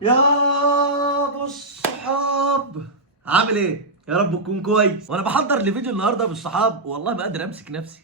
يا ابو الصحاب، عامل ايه؟ يا رب تكون كويس. وانا بحضر لفيديو النهارده بالصحاب والله ما قادر امسك نفسي.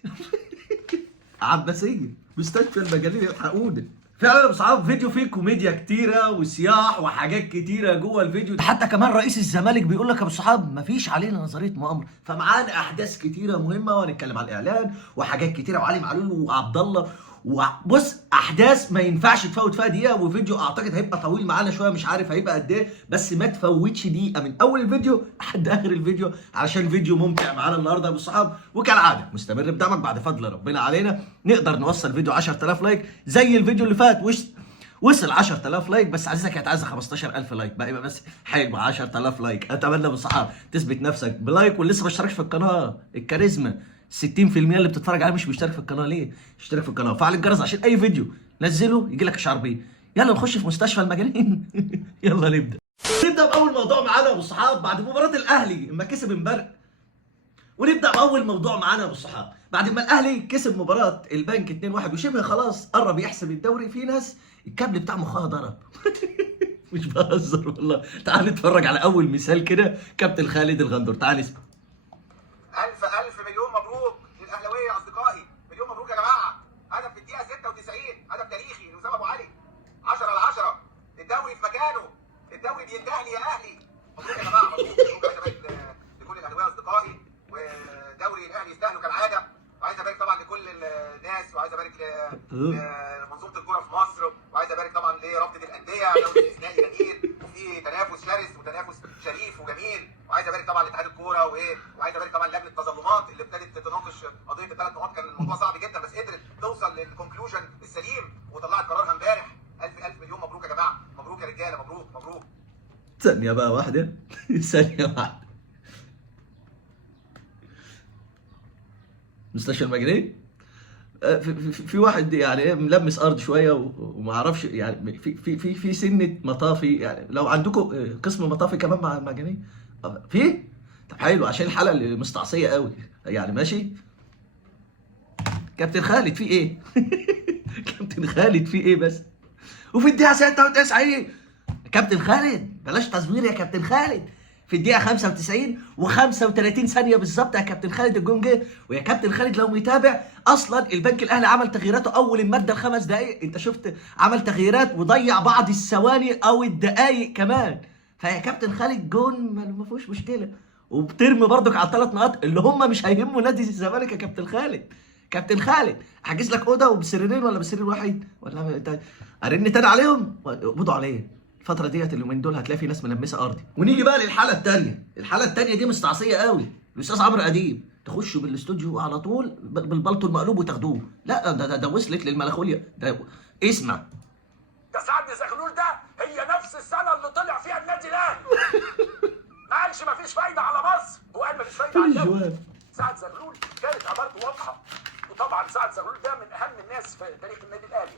عباسيه مستشفى المجانين يلحقوني. فعلا يا ابو صحاب فيديو فيه كوميديا كتيره وصياح وحاجات كتيره جوه الفيديو، حتى كمان رئيس الزمالك بيقول لك يا ابو صحاب مفيش علينا نظريه مؤامره، فمعانا احداث كتيره مهمه وهنتكلم على الاعلان وحاجات كتيره وعلي معلول وعبد الله. وبص احداث ما ينفعش تفوت فيها دقيقه، وفيديو اعتقد هيبقى طويل معانا شويه، مش عارف هيبقى قد ايه، بس ما تفوتش دقيقه من اول الفيديو لحد اخر الفيديو علشان الفيديو ممتع معانا النهارده يا ابو الصحاب. وكالعاده مستمر بدعمك بعد فضل ربنا علينا، نقدر نوصل فيديو 10000 لايك زي الفيديو اللي فات وصل 10000 لايك، بس عزيزه كانت عايزه 15000 لايك بقى، يبقى بس حلو 10000 لايك. اتمنى بالصحاب تثبت نفسك بلايك، واللي لسه ما اشتركش في القناه الكاريزما 60% اللي بتتفرج عليه مش بيشترك في القناه ليه؟ اشترك في القناه وفعل الجرس عشان اي فيديو نزله يجي لك اشعار بيه. يلا نخش في مستشفى المجانين. يلا نبدا باول موضوع معانا يا ابو الصحاب بعد مباراه الاهلي اما كسب امبارح. ونبدا باول موضوع معانا يا ابو الصحاب بعد ما الاهلي كسب مباراه البنك 2-1 وشبه خلاص قرب يحسب الدوري، في ناس الكابل بتاع مخها ضرب. مش بهزر والله. تعال نتفرج على اول مثال كده، كابتن خالد الغندور. تعال نسمع. ألف مليون مبروك للأهلاوية يا أصدقائي، مليون مبروك يا جماعة. هدف في الدقيقة 96، هدف تاريخي لأسامة أبو علي. 10 على 10، الدوري في مكانه، الدوري بيندهلي يا أهلي. مبروك يا جماعة، مبروك مبروك. عايز أبارك لكل الأهلاوية أصدقائي، ودوري الأهلي يستاهلوا كالعادة. وعايز أبارك طبعا لكل الناس، وعايز أبارك لمنظومة الكورة في مصر، وعايز أبارك طبعا لرابطة الأندية. دوري استثنائي جميل وفي تنافس شرس وتنافس شريف وجميل. وعايز ابارك طبعا لاتحاد الكوره وعايز ابارك طبعا لجنه التظلمات اللي ابتدت تناقش قضيه ال3 نقاط. كان الموضوع صعب جدا بس قدرت توصل للكونكلوجن السليم وطلعت قرارها امبارح. الف مليون مبروك يا جماعه، مبروك يا رجاله، مبروك مبروك. ثانيه بقى واحده. ثانيه واحده. مستشفى المجانين في واحد يعني ايه ملمس ارض شويه وما اعرفش يعني في سنه مطافي، يعني لو عندكم قسم مطافي كمان مع المجانين في. طب حلو عشان الحلقه اللي مستعصيه قوي يعني ماشي. كابتن خالد في ايه؟ كابتن خالد في ايه بس؟ وفي الدقيقه 96 كابتن خالد بلاش تصوير يا كابتن خالد، في الدقيقة 95 و35 ثانية بالظبط يا كابتن خالد الجون جه. ويا كابتن خالد لو متابع اصلا البنك الاهلي عمل تغييراته اول المادة ال5 دقايق، انت شفت عمل تغييرات وضيع بعض الثواني او الدقايق كمان. فيا كابتن خالد جون ما فيهوش مشكلة، وبترمي برضك على ال3 نقاط اللي هم مش هيهموا نادي الزمالك يا كابتن خالد. كابتن خالد احجز لك اوضه وبسريرين ولا بسرير واحد ولا انت ارن تاني عليهم قبضوا عليه. الفتره ديت اليومين دول هتلاقي في ناس ملمسه ارضي. ونيجي بقى للحاله الثانيه، الحاله الثانيه دي مستعصيه قوي. الاستاذ عمرو اديب تخشوا بالاستوديو على طول بالبلطو المقلوب وتاخدوه. لا ده وصلت للملخوليا ده. اسمع. ده سعد زغلول ده هي نفس السنه اللي طلع فيها النادي الاهلي. ما قالش مفيش فايده على مصر، هو قال مفيش فايده على الدوري. سعد زغلول كانت عبارته واضحه، وطبعا سعد زغلول ده من اهم الناس في تاريخ النادي الاهلي.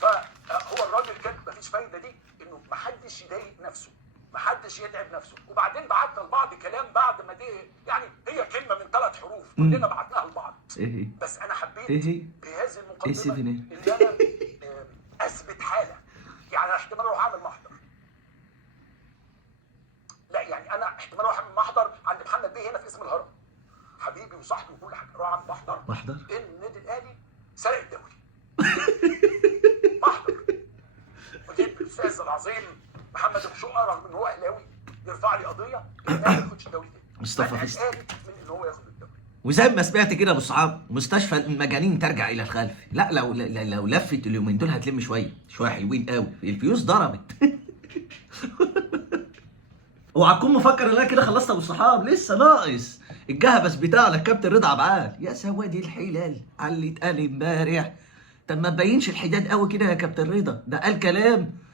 فهو الراجل كان مفيش فايده دي انه محدش يضايق نفسه، محدش يتعب نفسه. وبعدين بعتنا لبعض كلام بعد ما دي يعني هي كلمه من 3 حروف كلنا بعتناها لبعض. ايه بس انا حبيت بهذه إيه المقدمه ان انا اثبت حاله. يعني انا احتمال اروح اعمل محضر، لا يعني انا احتمال اروح اعمل محضر عند محمد بيه هنا في اسم الهرم، حبيبي وصاحبي وكل حاجه. اروح اعمل محضر ان النادي الاهلي سرق الدوري. محضر وجيب الاستاذ العظيم محمد ابو شقه رغم ان هو اهلاوي يرفع لي قضيه ان الاهلي ما ياخدش الدوري تاني. مصطفى فيصل من ان هو ياخد الدوري. وزي ما سمعت كده يا ابو الصحاب مستشفى المجانين ترجع الى الخلف. لا لو لفت اليومين دول هتلم شويه حلوين قوي. الفيوز ضربت. اوعى تكون مفكر ان انا كده خلصت يا ابو الصحاب، لسه ناقص الجهبس بتاعنا الكابتن رضا عبعال. يا سوادي الحلال على اللي اتقال امبارح. طب ما تبينش الحداد قوي كده يا كابتن رضا، ده قال كلام.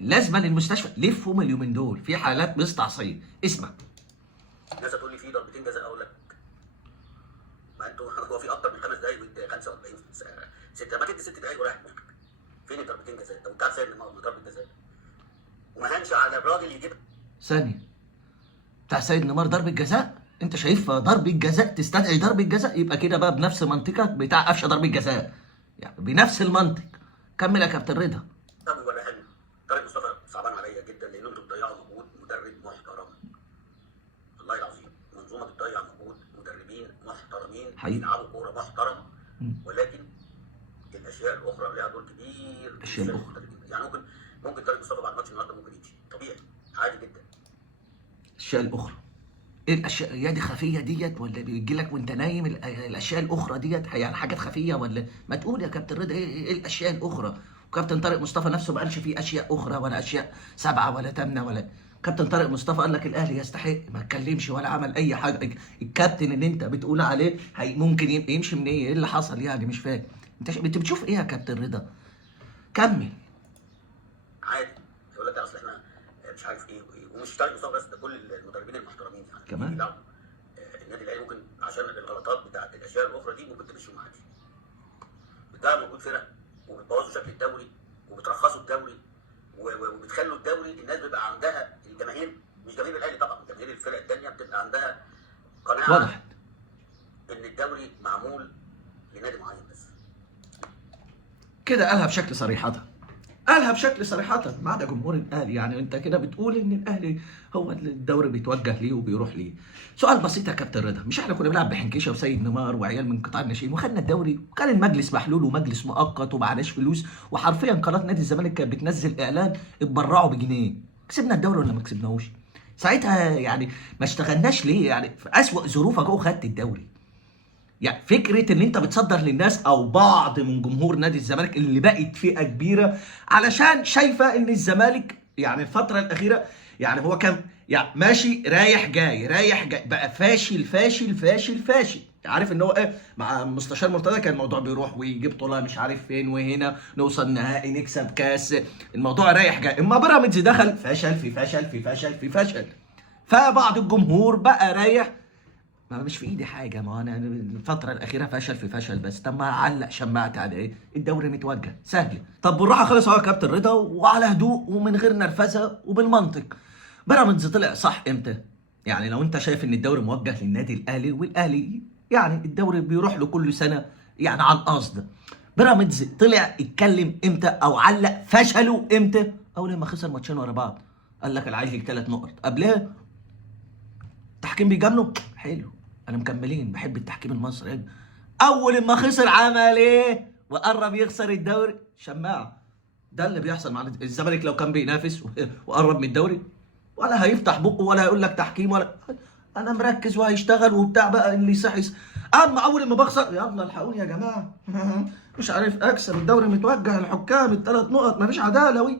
لازما المستشفى لفهم اليومين دول في حالات مستعصيه. اسمع. الناس هتقول لي في ضربتين جزاء، اقول لك ما انتوا هو في اكتر من 5 دقايق وانت 45 6 ما تدي 6 دقايق ورايح دماغك. فين الضربتين جزاء؟ انت كنت عارف ان ضربه جزاء وما هنش على الراجل يجيب ثانيه بتاع سيد نيمار ضربه جزاء. انت شايفها ضربه جزاء تستدعي ضربه جزاء؟ يبقى كده بقى بنفس منطقك بتاع قفشه ضربه جزاء، يعني بنفس المنطق. كمل يا كابتن رضا. طب ولا حلو. طارق مصطفى صعبان عليا الاشياء الاخرى. يعني ممكن طارق مصطفى بعد ماتش النهارده ممكن يمشي طبيعي عادي جدا. الاشياء الاخرى ايه؟ الاشياء يا دي خفيه ديت ولا بيجي لك وانت نايم؟ الاشياء الاخرى ديت يعني حاجات خفيه ولا ما تقول يا كابتن رضا ايه الاشياء الاخرى؟ وكابتن طارق مصطفى نفسه ما قالش فيه اشياء اخرى ولا اشياء 7 ولا 8 ولا. كابتن طارق مصطفى قال لك الاهلي يستحق، ما اتكلمش ولا عمل اي حاجه. الكابتن اللي انت بتقول عليه ممكن يمشي من ايه اللي حصل يعني؟ مش فاهم انت بتشوف ايه يا كابتن رضا؟ كمل. عادي يقول لك اصل احنا مش عارف ايه ومش طارق مصطفى بس، ده كل المدربين المحترمين يعني كمان النادي الاهلي ممكن عشان الغلطات بتاعت الاشياء الاخرى دي ممكن تمشيهم عادي. ده موجود فرق وبتبوظوا شكل الدوري وبترخصوا الدوري وبتخلوا الدوري الناس بيبقى عندها الجماهير، مش جماهير الاهلي طبعا، جماهير الفرق الثانيه بتبقى عندها قناعه وضحت ان الدوري معمول لنادي معين بس. كده قالها بشكل صريحة، قالها بشكل صريحة ما عدا جمهور الاهلي. يعني انت كده بتقول ان الاهلي هو اللي الدوري بيتوجه ليه وبيروح ليه. سؤال بسيط يا كابتن رضا، مش احنا كنا بنلعب بحنكشه وسيد نيمار وعيال من قطاع الناشئين وخدنا الدوري وكان المجلس محلول ومجلس مؤقت ومعناش فلوس، وحرفيا قناه نادي الزمالك كانت بتنزل اعلان اتبرعوا بجنيه؟ كسبنا الدوري ولا ما كسبناهوش؟ ساعتها يعني ما اشتغلناش ليه؟ يعني في اسوأ ظروفك اهو خدت الدوري. يعني فكره ان انت بتصدر للناس او بعض من جمهور نادي الزمالك اللي بقت فئه كبيره علشان شايفه ان الزمالك يعني الفتره الاخيره يعني هو كان يعني ماشي رايح جاي بقى فاشل فاشل فاشل فاشل. عارف ان هو ايه؟ مع مستشار مرتضى كان الموضوع بيروح ويجيب بطوله مش عارف فين وهنا، نوصل نهائي نكسب كاس، الموضوع رايح جاي. اما بيراميدز دخل فشل في فشل في فشل في فشل، فبعض الجمهور بقى رايح ما مش في ايدي حاجه، ما انا الفتره الاخيره فشل في فشل بس. طب ما علق شمعت على ايه؟ الدوري متوجه سهل. طب بالراحه خالص اهو يا كابتن رضا وعلى هدوء ومن غير نرفزه وبالمنطق. بيراميدز طلع صح امتى؟ يعني لو انت شايف ان الدوري موجه للنادي الاهلي والاهلي يعني الدوري بيروح له كل سنه يعني عن قصد، بيراميدز طلع اتكلم امتى او علق فشله امتى؟ اول ما خسر ماتشين ورا بعض قال لك العايز لك 3 نقط. قبلها التحكيم بيجامله حلو، انا مكملين بحب التحكيم المصري. اول ما خسر عمل ايه وقرب يخسر الدوري؟ شماعه. ده اللي بيحصل مع الزمالك. لو كان بينافس وقرب من الدوري ولا هيفتح بقه ولا هيقول لك تحكيم ولا انا مركز وهيشتغل وبتاع بقى اللي يصحص. اما اول ما بخسر يلا الحقوني يا جماعه مش عارف اكسب الدوري متوجه الحكام ال3 نقط مفيش عداله.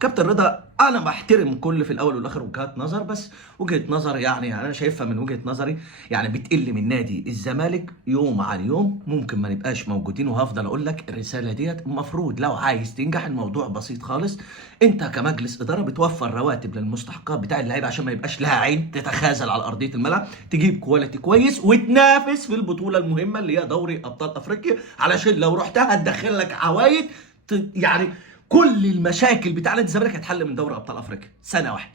كابتن رضا انا بحترم كل في الاول والاخر وجهات نظر، بس وجهه نظر يعني انا شايفها من وجهه نظري يعني بتقل من نادي الزمالك يوم عن يوم. ممكن ما نبقاش موجودين وهفضل اقول لك الرساله ديت. المفروض لو عايز تنجح الموضوع بسيط خالص، انت كمجلس اداره بتوفر رواتب للمستحقات بتاع اللعيبه عشان ما يبقاش لها عين تتخاذل على ارضيه الملعب، تجيب كواليتي كويس وتنافس في البطوله المهمه اللي هي دوري ابطال افريقيا، علشان لو رحتها هتدخل لك عوايد يعني كل المشاكل بتاع نادي الزمالك هتحل من دوري ابطال افريقيا. سنه واحده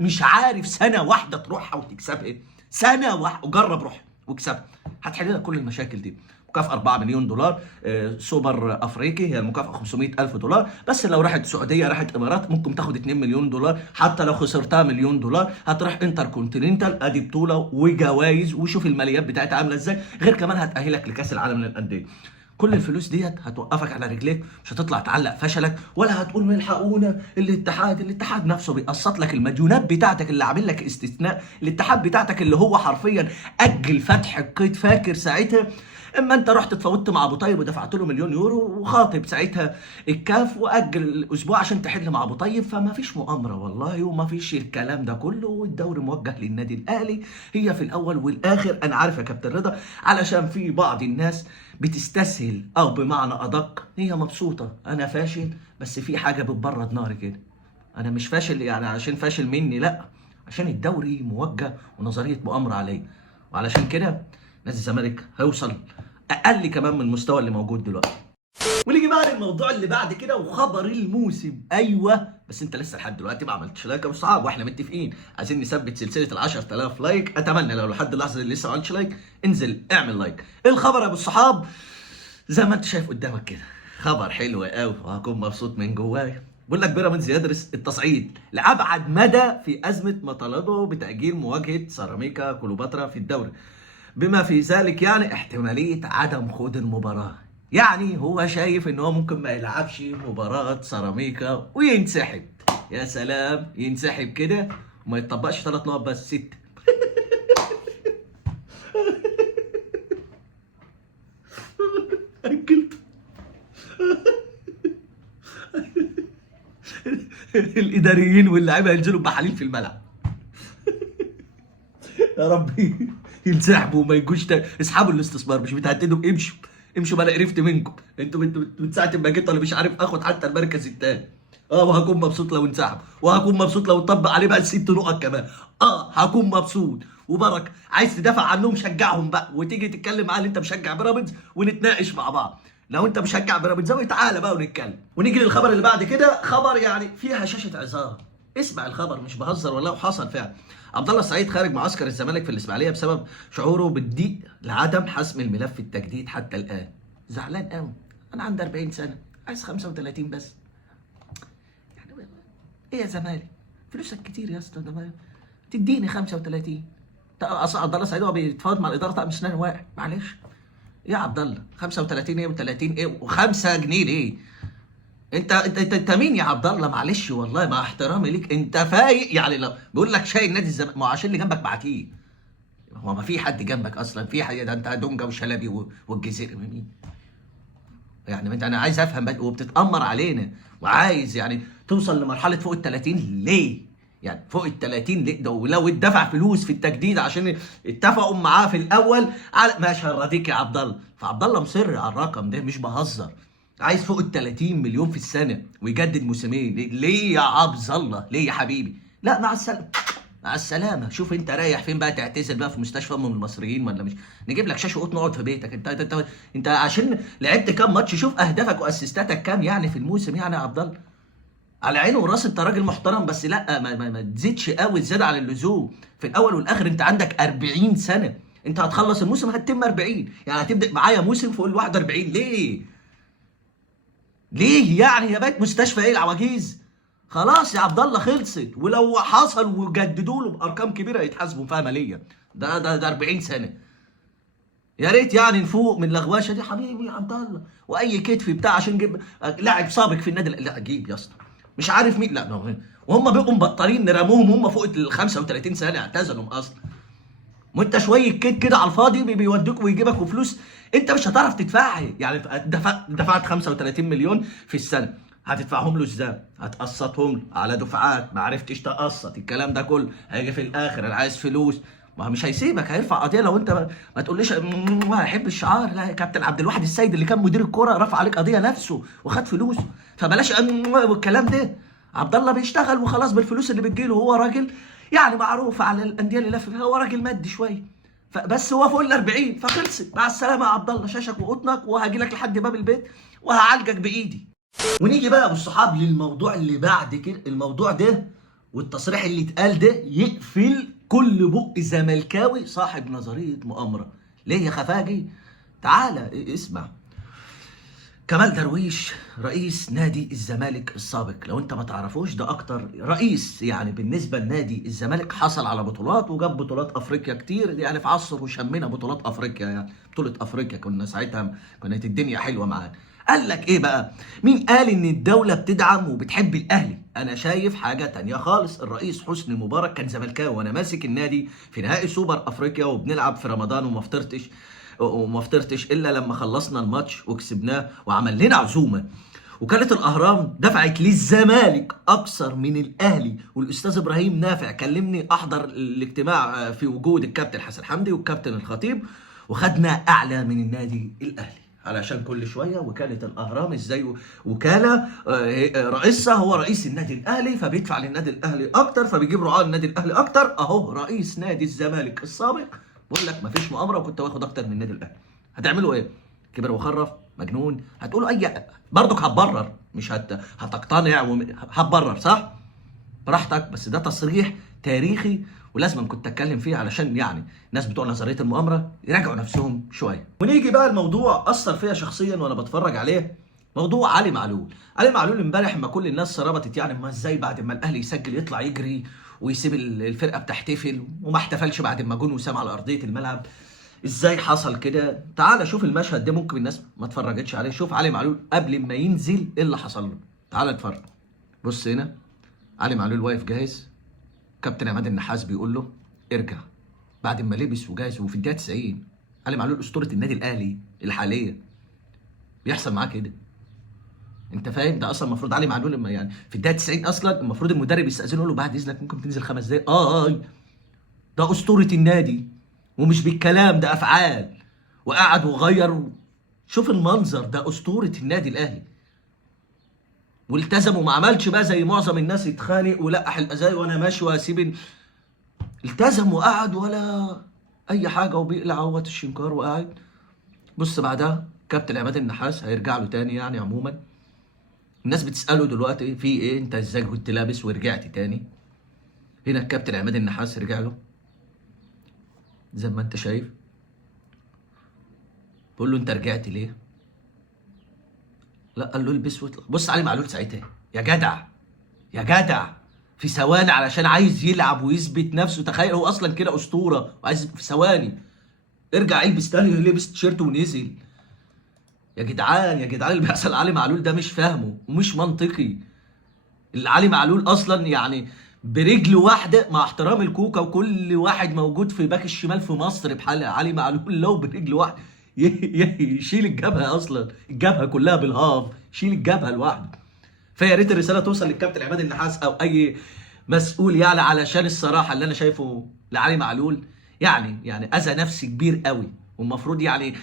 مش عارف سنه واحده تروحها وتكسبها ايه؟ سنه واحده وجرب روح واكسبها هتحل لك كل المشاكل دي. مكافاه 4 مليون دولار، سوبر افريقي هي المكافاه 500,000 دولار، بس لو راحت السعوديه راحت امارات ممكن تاخد 2 مليون دولار. حتى لو خسرتها مليون دولار هتروح انتر كونتيننتال، ادي بطوله وجوائز وشوف الماليات بتاعتها عامله ازاي، غير كمان هتاهلك لكاس العالم للانديه. كل الفلوس ديت هتوقفك على رجليك، مش هتطلع تعلق فشلك ولا هتقول الحقونا الاتحاد نفسه بيقسط لك المديونات بتاعتك اللي عامل لك استثناء. الاتحاد بتاعتك اللي هو حرفيا اجل فتح القيد، فاكر ساعتها اما انت رحت اتفاوضت مع ابو طيب ودفعت له 1,000,000 يورو وخاطب ساعتها الكاف واجل الاسبوع عشان تحل مع ابو طيب. فما فيش مؤامره والله وما فيش الكلام ده كله، والدوري موجه للنادي الاهلي. هي في الاول والاخر انا عارف يا كابتن رضا علشان في بعض الناس بتستسهل او بمعنى ادق هي مبسوطه انا فاشل بس في حاجه بتبرد ناري كده. انا مش فاشل يعني عشان فاشل مني، لا، عشان الدوري موجه ونظريه مؤامره عليه، وعلشان كده نادي الزمالك هيوصل اقل كمان من المستوى اللي موجود دلوقتي. ونيجي بقى للموضوع اللي بعد كده وخبر الموسم. ايوه بس انت لسه لحد دلوقتي ما عملتش لايك يا ابو صحاب، واحنا متفقين عايزين نثبت سلسله ال 10,000 لايك. اتمنى لو لحد اللحظه اللي لسه ما عملتش لايك انزل اعمل لايك. الخبر يا ابو الصحاب زي ما انت شايف قدامك كده، خبر حلو قوي وهكون مبسوط من جوايا. بقول لك بيراميدز يدرس التصعيد لابعد مدى في ازمه مطالبه بتاجيل مواجهه سيراميكا كليوباترا في الدوري، بما في ذلك يعني احتماليه عدم خوض المباراه. يعني هو شايف ان هو ممكن ما يلعبش مباراة سيراميكا وينسحب. يا سلام، ينسحب كده وما يتطبقش 3 نقط بس 6. أكلت. الاداريين واللاعيبه ينزلوا بحليل في الملعب. يا ربي ينسحبوا وما يجوش تاني. اسحبوا الاستثمار، مش بتهددوا، امشوا امشوا، ما انا قرفت منكم. انتوا من ساعه ما جيت انا مش عارف اخد حتى المركز الثاني. وهكون مبسوط لو انسحب، وهكون مبسوط لو طبق عليه بقى ال6 نقط كمان. هكون مبسوط. وبركه عايز تدافع عنهم شجعهم بقى، وتيجي تتكلم معاه اللي انت مشجع بيراميدز ونتناقش مع بعض. لو انت مشجع بيراميدز تعالى بقى ونتكلم. ونيجي للخبر اللي بعد كده، خبر يعني فيه هشاشه عظام. اسمع الخبر، مش بهزر والله وحصل فعلا. عبد الله السعيد خارج معسكر الزمالك في الاسماعيليه بسبب شعوره بالضيق لعدم حسم الملف التجديد حتى الان. زعلان قوي. انا عندي 40 سنه، عايز 35 بس. يعني ايه يا زمالك؟ فلوسك كتير يا اسطى، ده تديني 35. اصل عبد الله السعيد هو بيتفاوض مع الاداره طقم اسنان واقع، معلش. يا عبد الله 35 ايه و30 ايه و5 جنيه ليه؟ انت مين يا عبد الله؟ معلش والله مع احترامي ليك، انت فايق يعني؟ لو بيقول لك شايل نادي الزمالك، ما هو عشان اللي جنبك بعتيه. هو ما في حد جنبك اصلا؟ في حاجه؟ ده انت دونجا وشلبي والجزيري مين؟ يعني انا عايز افهم بقى، وبتتامر علينا وعايز يعني توصل لمرحله فوق ال30 ليه؟ يعني فوق ال30 ليه؟ ده ولو اتدفع فلوس في التجديد عشان اتفقوا معاه في الاول على ماشي هنراضيك يا عبد الله. فعبد الله مصر على الرقم ده، مش بهزر. عايز فوق ال30 مليون في السنه ويجدد موسمين. ليه يا عبد الله؟ ليه يا حبيبي؟ لا مع السلامه، مع السلامه. شوف انت رايح فين بقى، تعتزل بقى في مستشفى من المصريين ولا مش؟ نجيب لك شاشه قط نقعد في بيتك. انت عشان لعبت كام ماتش، شوف اهدافك واسيستاتك كام يعني في الموسم يعني يا عبد الله. على عيني وراسي انت راجل محترم، بس لا ما تزيدش قوي زياده عن اللزوم. في الاول والاخر انت عندك 40 سنه، انت هتخلص الموسم هتتم 40، يعني هتبدا معايا موسم فوق ال 41. ليه يعني يا بيت مستشفى ايه العواجيز؟ خلاص يا عبد الله خلصت، ولو حصل وجددوا له بارقام كبيره يتحاسبوا فيها ماليا. ده 40 سنه. يا ريت يعني نفوق من اللغواشه دي حبيبي يا عبد الله. واي كتف بتاع عشان جيب لاعب سابق في النادي، لا جيب يا اسطى مش عارف مين، لا وهم بيبقوا مبطلين نرموهم هم فوق ال 35 سنه اعتزلوا اصلا. وانت شويه كده على الفاضي بيودوك ويجيبك وفلوس انت مش هتعرف تدفعها. يعني دفعت 35 مليون في السنه، هتدفعهم له ازاي؟ هتقسطهم على دفعات، ما عرفتش تقسط الكلام ده كله، هيجي في الاخر انا عايز فلوس. ما مش هيسيبك، هيرفع قضيه لو انت ما تقوليش ما هيحب الشعار. لا يا كابتن عبد الواحد السيد اللي كان مدير الكوره رفع عليك قضيه نفسه وخد فلوسه، فبلاش والكلام ده. عبد الله بيشتغل وخلاص بالفلوس اللي بتجيله، هو راجل يعني معروف على الانديه اللي لف فيها، هو راجل مادي شويه، فبس هو فوق ال40 فخلصت. مع السلامه يا عبد الله، شاشك وقطنك، وهاجي لك لحد باب البيت وهعالجك بايدي. ونيجي بقى بالصحاب للموضوع اللي بعد كده. الموضوع ده والتصريح اللي اتقال ده يقفل كل بق زملكاوي صاحب نظريه مؤامره. ليه يا خفاجي؟ تعالى اسمع. كمال درويش رئيس نادي الزمالك السابق، لو انت ما تعرفوش ده اكتر رئيس يعني بالنسبه لنادي الزمالك حصل على بطولات وجاب بطولات افريقيا كتير، يعني في عصر وشمنا بطولات افريقيا، يعني بطوله افريقيا كنا ساعتها كانت الدنيا حلوه معانا. قال لك ايه بقى؟ مين قال ان الدوله بتدعم وبتحب الاهلي؟ انا شايف حاجه تانية خالص. الرئيس حسني مبارك كان زملكاوي وانا ماسك النادي في نهائي سوبر افريقيا وبنلعب في رمضان، وما فطرتش الا لما خلصنا الماتش وكسبناه وعمل لنا عزومه. وكاله الاهرام دفعت للزمالك اكثر من الاهلي، والاستاذ ابراهيم نافع كلمني احضر الاجتماع في وجود الكابتن حسن حمدي والكابتن الخطيب، وخدنا اعلى من النادي الاهلي. علشان كل شويه وكاله الاهرام ازاي وكاله رئيسها هو رئيس النادي الاهلي فبيدفع للنادي الاهلي اكتر فبيجيب رعاه النادي الاهلي اكتر. اهو رئيس نادي الزمالك السابق بقول لك مفيش مؤامره وكنت واخد اكتر من النادي الاهلي. هتعملوا ايه؟ كبر وخرف مجنون؟ هتقولوا اي برضك هتبرر، مش هتقتنع هتبرر صح؟ براحتك، بس ده تصريح تاريخي ولازم كنت اتكلم فيه علشان يعني الناس بتوع نظريه المؤامره يراجعوا نفسهم شويه. ونيجي بقى الموضوع اثر فيا شخصيا وانا بتفرج عليه، موضوع علي معلول. علي معلول امبارح ما كل الناس ربطت يعني ما ازاي بعد ما الاهلي يسجل يطلع يجري ويسيب الفرقه بتحتفل، وما احتفلش بعد ما جون وسام على ارضيه الملعب. ازاي حصل كده؟ تعال شوف المشهد ده، ممكن الناس ما اتفرجتش عليه. شوف علي معلول قبل ما ينزل ايه اللي حصل له. تعال اتفرج. بص هنا علي معلول واقف جاهز، كابتن عماد النحاس بيقول له ارجع بعد ما لبس وجاهز، وفي الدقيقه 90 علي معلول اسطوره النادي الاهلي الحاليه بيحصل معاه كده. انت فاهم؟ ده اصلا المفروض علي معلول لما يعني في الدقيقه 90 اصلا المفروض المدرب يستاذنه يقول له بعد اذنك ممكن تنزل 5 دقايق. ده اسطوره النادي، ومش بالكلام ده افعال. وقعد وغير. شوف المنظر ده، اسطوره النادي الاهلي. والتزم وما عملش بقى زي معظم الناس يتخانق ولقح الازاي وانا ماشي واسيب. التزم وقعد ولا اي حاجه، وبيقلع اهوت الشنكار وقاعد. بص بعدها كابتن عماد النحاس هيرجع له تاني. يعني عموما الناس بتساله دلوقتي في ايه، انت ازاي كنت لابس ورجعت تاني؟ هنا الكابتن عماد النحاس رجع له زي ما انت شايف، بقول له انت رجعت ليه؟ لا قال له البس واطلع. بص علي معلول ساعتها يا جدع يا جدع في ثواني علشان عايز يلعب ويثبت نفسه. تخيل هو اصلا كده اسطوره وعايز في ثواني ارجع البس تاني، لبس تيشيرت ونزل. يا جدعان يا جدعان اللي بيحصل علي معلول ده مش فاهمه ومش منطقي. اللي علي معلول اصلا يعني برجل واحده، مع احترام الكوكا وكل واحد موجود في باك الشمال في مصر بحالها، علي معلول لو برجل واحده يشيل الجبهه اصلا، الجبهه كلها بالهاف، يشيل الجبهه لوحده. فيا ريت الرساله توصل للكابتن عماد النحاس او اي مسؤول، يعني علشان الصراحه اللي انا شايفه لعلي معلول يعني اذى نفسي كبير قوي. والمفروض يعني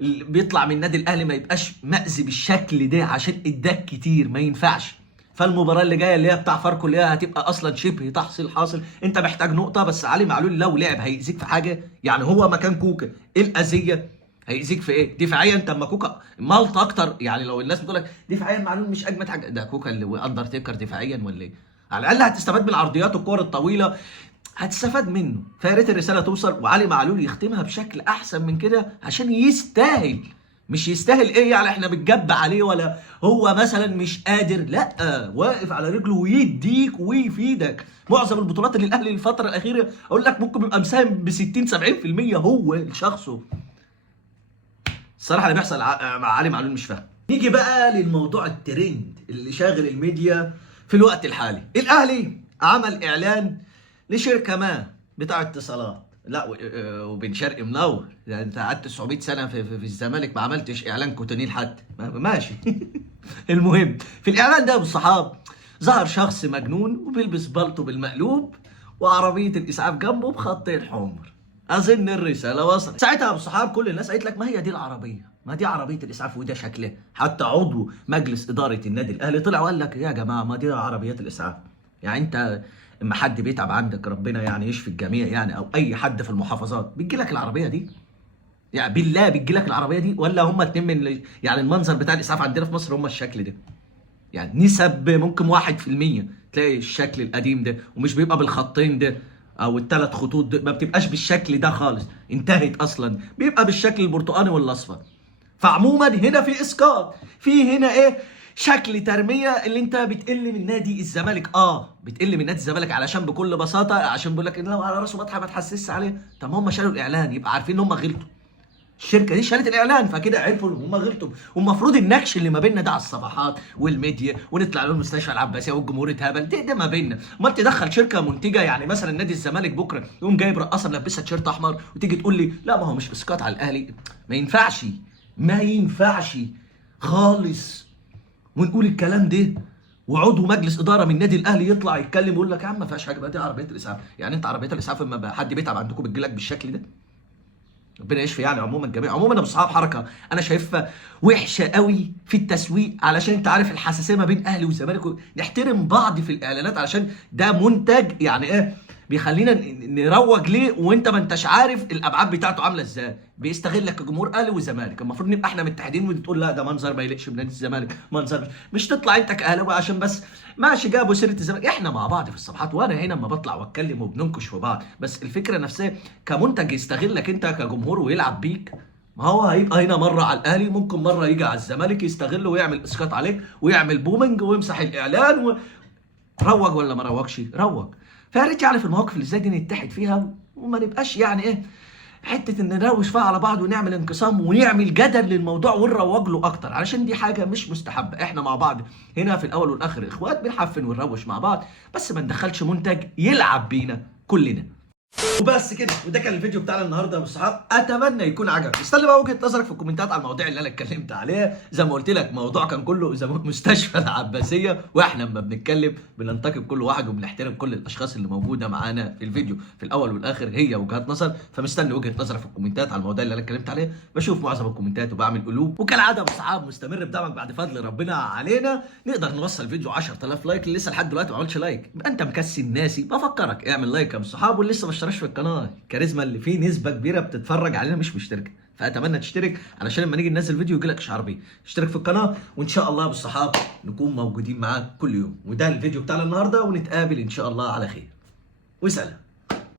بيطلع من النادي الاهلي ما يبقاش مأذي بالشكل ده، عشان اداك كتير ما ينفعش. فالمباراه اللي جايه اللي هي بتاع فاركو اللي هي هتبقى اصلا شبه تحصيل حاصل، انت محتاج نقطه بس. علي معلول لو لعب هيأذيك في حاجه؟ يعني هو مكان كوكا ايه الاذيه؟ هيأذيك في ايه؟ دفاعيا انت اما كوكا مالط اكتر. يعني لو الناس بتقول لك دفاعيا معلول مش اجمد حاجه، ده كوكا اللي اندرتيكر دفاعيا ولا ايه؟ على الاقل هتستفاد من العرضيات والكور الطويله، هتستفاد منه. فيا ريت الرساله توصل وعلي معلول يختمها بشكل احسن من كده عشان يستاهل. مش يستاهل ايه يعني احنا بنجب عليه ولا هو مثلا مش قادر، لا واقف على رجله ويديك ويفيدك. معظم البطولات اللي الاهلي الفتره الاخيره اقول لك ممكن يبقى مساهم ب 60 70% هو شخصه. الصراحه اللي بيحصل مع علي معلول مش فاهم. نيجي بقى للموضوع الترند اللي شاغل الميديا في الوقت الحالي. الاهلي عمل اعلان لشركه ما بتاع اتصالات. لا وبن شرقي منور، يعني انت قعدت 900 سنه في الزمالك ما عملتش اعلان كوتونيل حتى، ماشي. المهم في الاعلان ده بالصحاب ظهر شخص مجنون وبيلبس بالطو بالمقلوب وعربيه الاسعاف جنبه بخطين حمر. اظن الرساله وصلت. ساعتها بالصحاب كل الناس قالت لك ما هي دي العربيه، ما دي عربيه الاسعاف وده شكلها. حتى عضو مجلس اداره النادي الاهلي طلع وقال لك يا جماعه ما دي عربيات الاسعاف. يعني انت اما حد بيتعب عندك ربنا يعني يشفي الجميع يعني، او اي حد في المحافظات بتجي لك العربيه دي؟ يعني بالله بتجي لك العربيه دي؟ ولا هم اتنين من يعني المنظر بتاع الاسعاف عندنا في مصر هم الشكل ده؟ يعني نسب ممكن 1% تلاقي الشكل القديم ده، ومش بيبقى بالخطين ده او الثلاث خطوط ده، ما بتبقاش بالشكل ده خالص، انتهت اصلا، بيبقى بالشكل البرتقاني والاصفر. فعموما هنا في اسقاط، في هنا ايه، شكل ترميه اللي انت بتقل من نادي الزمالك. بتقل من نادي الزمالك علشان بكل بساطه عشان بيقول لك ان لو على راسه بطحه ما تحسسش عليه. طب هم شالوا الاعلان يبقى عارفين ان هم غلطوا. الشركه دي شالت الاعلان فكده عرفوا ان هم غلطوا. والمفروض النكش اللي ما بيننا ده على الصفحات والميديا ونطلع له المستشفى العباسيه والجمهور اتهبل، ده ما بيننا. امال تدخل شركه منتجه يعني مثلا نادي الزمالك بكره يقوم جايب رقاصه ملبسها تيشيرت احمر وتيجي تقول لي لا ما هو مش اسقاط على الاهلي؟ ما ينفعش، ما ينفعش خالص. ونقول الكلام ده وعضو مجلس اداره من النادي الاهلي يطلع يتكلم ويقول لك يا عم ما فيهاش حاجه بقى دي عربيات الاسعاف. يعني انت عربيات الاسعاف لما حد بيتعب عندكم بتجيلك بالشكل ده؟ ربنا يشفي يعني عموما الجميع. عموما انا بصحاب حركه انا شايفها وحشه قوي في التسويق، علشان انت عارف الحساسيه ما بين اهلي وزمالك، نحترم بعض في الاعلانات علشان ده منتج يعني ايه بيخلينا نروج ليه وانت ما انتش عارف الابعاد بتاعته عامله ازاي. بيستغلك كجمهور اهلي وزمالك. المفروض نبقى احنا متحدين وتقول لا ده منظر ما يليقش بنادي الزمالك، منظر مش تطلع انت كاهلاوي عشان بس ماشي جابوا سيره الزمالك. احنا مع بعض في الصفحات وانا هنا لما بطلع واتكلم وبننكش في بعض، بس الفكره نفسها كمنتج يستغلك انت كجمهور ويلعب بيك. ما هو هيبقى هنا مره على الاهلي ممكن مره يجي على الزمالك يستغله ويعمل اسقاط عليك ويعمل بومنج ويمسح الاعلان روج ولا ما روجش؟ روج. فيا ريت يعني في المواقف اللي زي دي نتحد فيها وما نبقاش يعني ايه حته ان نروش فيها على بعض ونعمل انقسام ونعمل جدل للموضوع ونروج له اكتر، علشان دي حاجه مش مستحبه. احنا مع بعض هنا في الاول والاخر اخوات، بنحفن ونروش مع بعض، بس ما ندخلش منتج يلعب بينا كلنا. وبس كده، وده كان الفيديو بتاعنا النهارده يا صحاب، اتمنى يكون عجبك. استنى بقى وجهه نظرك في الكومنتات على المواضيع اللي انا اتكلمت عليها. زي ما قلت لك، موضوع كان كله زي مستشفى العباسيه، واحنا لما بنتكلم بننتقد كل واحد وبنحترم كل الاشخاص اللي موجوده معانا في الفيديو. في الاول والاخر هي وجهات نظر، فمستني وجهه نظرك في الكومنتات على المواضيع اللي انا اتكلمت عليها. بشوف معظم الكومنتات وبعمل قلوب، وكالعاده يا صحاب مستمر بدعمك بعد فضل ربنا علينا. نقدر نوصل فيديو 10000 لايك. اللي لسه لحد دلوقتي ما عملش لايك يبقى انت مكسي الناسي. بفكرك اعمل لايك يا صحاب، واللي لسه ما اشتركش في القناه كاريزما اللي فيه نسبه كبيره بتتفرج علينا مش مشتركه، فاتمنى تشترك علشان لما نيجي ننزل فيديو يجيلك اشعار بيه. اشترك في القناه، وان شاء الله بالصحاب نكون موجودين معاك كل يوم. وده الفيديو بتاعنا النهارده، ونتقابل ان شاء الله على خير، وسلام.